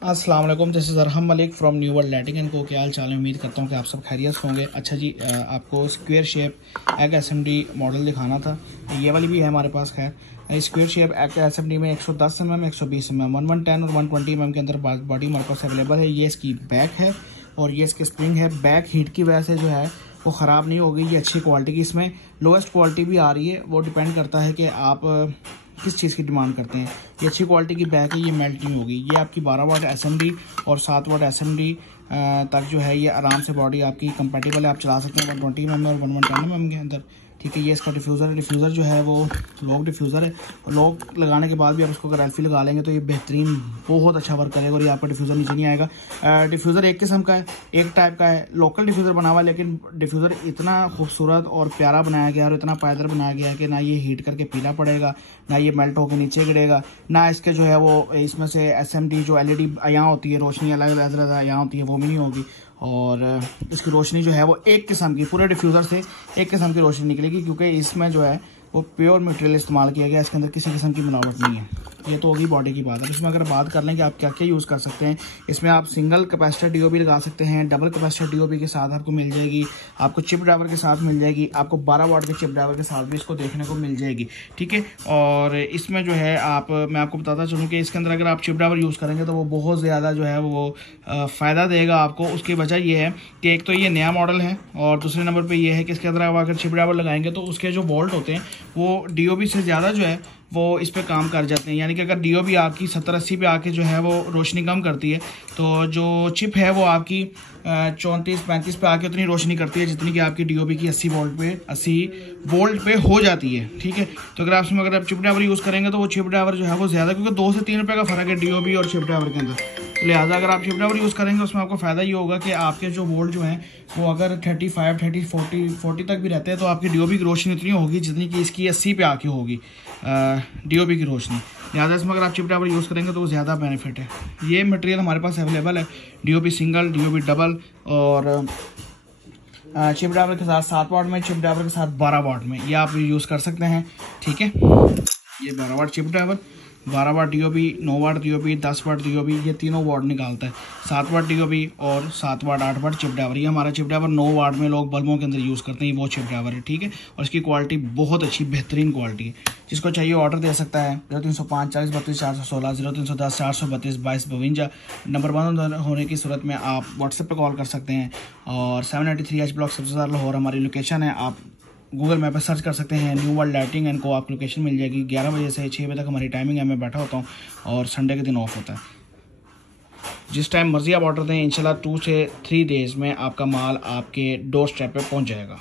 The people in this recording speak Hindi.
अस्सलाम वालेकुम, this is Arham Malik from new world lighting and co. क्या हाल चाल है? उम्मीद करता हूँ कि आप सब खैरियत होंगे। अच्छा जी, आपको square shape egg SMD model दिखाना था। ये वाली भी है हमारे पास। खैर स्क्वायर शेप एग एसएमडी में 110 mm, 120 mm, 110 और 120 mm के अंदर बॉडी हमारे पास अवेलेबल है। ये इसकी बैक है और ये इसकी स्प्रिंग है। बैक हीट की वजह से जो है वो ख़राब नहीं होगी। ये अच्छी क्वालिटी की, इसमें लोएस्ट क्वालिटी भी आ रही है। वो डिपेंड करता है कि आप किस चीज़ की डिमांड करते हैं। ये अच्छी क्वालिटी की बैक है, ये मेल्ट नहीं होगी। ये आपकी 12 वाट एसएमडी और 7 वाट एसएमडी तक जो है ये आराम से बॉडी आपकी कंपेटेबल है। आप चला सकते हैं 120 mm और 110 mm के अंदर। ठीक है, ये इसका डिफ्यूज़र है। डिफ्यूज़र जो है वो लॉक डिफ्यूज़र है और लॉक लगाने के बाद भी आप इसको अगर एल्फी लगा लेंगे तो ये बेहतरीन बहुत अच्छा वर्क करेगा और ये आपका डिफ्यूज़र नीचे नहीं आएगा। डिफ्यूज़र एक किस्म का है, एक टाइप का है। लोकल डिफ्यूज़र बना हुआ है, लेकिन डिफ्यूज़र इतना खूबसूरत और प्यारा बनाया गया है और इतना पायदार बनाया गया है कि ना ये हीट करके पीला पड़ेगा, ना ये मेल्ट होकर नीचे गिरेगा, ना इसके जो है वो इसमें से एसएमडी जो एलईडी यहाँ होती है, रोशनी अलग अलग यहाँ होती है, वो भी नहीं होगी। और इसकी रोशनी जो है वो एक किस्म की, पूरे डिफ्यूज़र से एक किस्म की रोशनी निकलेगी, क्योंकि इसमें जो है वो प्योर मटेरियल इस्तेमाल किया गया। इसके अंदर किसी किस्म की मिलावट नहीं है। ये तो होगी बॉडी की बात है। इसमें अगर बात कर लें कि आप क्या क्या यूज़ कर सकते हैं, इसमें आप सिंगल कैपेसिटर डीओबी लगा सकते हैं। डबल कैपेसिटर डीओबी के साथ आपको मिल जाएगी, आपको चिप ड्राइवर के साथ मिल जाएगी, आपको 12 वाट के चिप ड्राइवर के साथ भी इसको देखने को मिल जाएगी। ठीक है, और इसमें जो है मैं आपको बताता चलूँ कि इसके अंदर अगर आप चिप ड्राइवर यूज़ करेंगे तो वो बहुत ज़्यादा जो है वो फ़ायदा देगा आपको। उसकी वजह ये है कि एक तो ये नया मॉडल है और दूसरे नंबर पर यह है कि इसके अंदर आप अगर चिप ड्राइवर लगाएंगे तो उसके जो वोल्ट होते हैं वो डीओबी से ज़्यादा जो है वो इस पे काम कर जाते हैं। यानी कि अगर डीओबी आपकी 70-80 पे आके जो है वो रोशनी कम करती है, तो जो चिप है वो आपकी 34-35 पे आके उतनी रोशनी करती है जितनी कि आपकी डीओबी की 80 वोल्ट पे हो जाती है। ठीक है, तो अगर आप चिप ड्राइवर यूज़ करेंगे तो वो चिप ड्राइवर जो है वो ज़्यादा, क्योंकि 2 से 3 रुपये का फ़र्क है डीओबी और चिप ड्राइवर के अंदर। लिहाजा अगर आप चिप ड्राइवर यूज़ करेंगे उसमें आपको फ़ायदा ये होगा कि आपके जो वोल्ट जो हैं वो अगर 35, 30, 40 तक भी रहते हैं तो आपकी डीओबी की रोशनी उतनी होगी जितनी कि इसकी 80 पे आके होगी डीओबी की रोशनी। लिहाजा इसमें अगर आप चिप ड्राइवर यूज़ करेंगे तो वो ज़्यादा बेनिफिट है। ये मटेरियल हमारे पास अवेलेबल है, डीओबी सिंगल, डीओबी डबल और चिप ड्राइवर के साथ 7 वाट में, चिप ड्राइवर के साथ 12 वाट में, ये आप यूज़ कर सकते हैं। ठीक है, ये 12 वाट चिप ड्राइवर, 12 वाट डीओबी, 9 वाट डीओबी, 10 वाट डीओबी, ये तीनों वाट निकालता है। 7 वाट डीओबी और 7 वाट 8 वाट चिप ड्राइवर। ये हमारा चिप ड्राइवर 9 वाट में लोग बल्बों के अंदर यूज़ करते हैं, वो चिप ड्राइवर है। ठीक है, और इसकी क्वालिटी बहुत अच्छी बेहतरीन क्वालिटी है। जिसको चाहिए ऑर्डर दे सकता है 0305 40 32 416, 0310 432 22 52। नंबर बंद होने की सूरत में आप व्हाट्सएप पर कॉल कर सकते हैं। और 793H ब्लॉक सब्ज़ार लाहौर हमारी लोकेशन है। आप गूगल मैप पर सर्च कर सकते हैं न्यू वर्ल्ड लाइटिंग एंड को, आप लोकेशन मिल जाएगी। 11 बजे से 6 बजे तक हमारी टाइमिंग है, मैं बैठा होता हूँ और संडे के दिन ऑफ होता है। जिस टाइम मर्जी आप ऑर्डर दें, इंशाल्लाह 2 से 3 डेज़ में आपका माल आपके डोर स्टेप पे पहुँच जाएगा।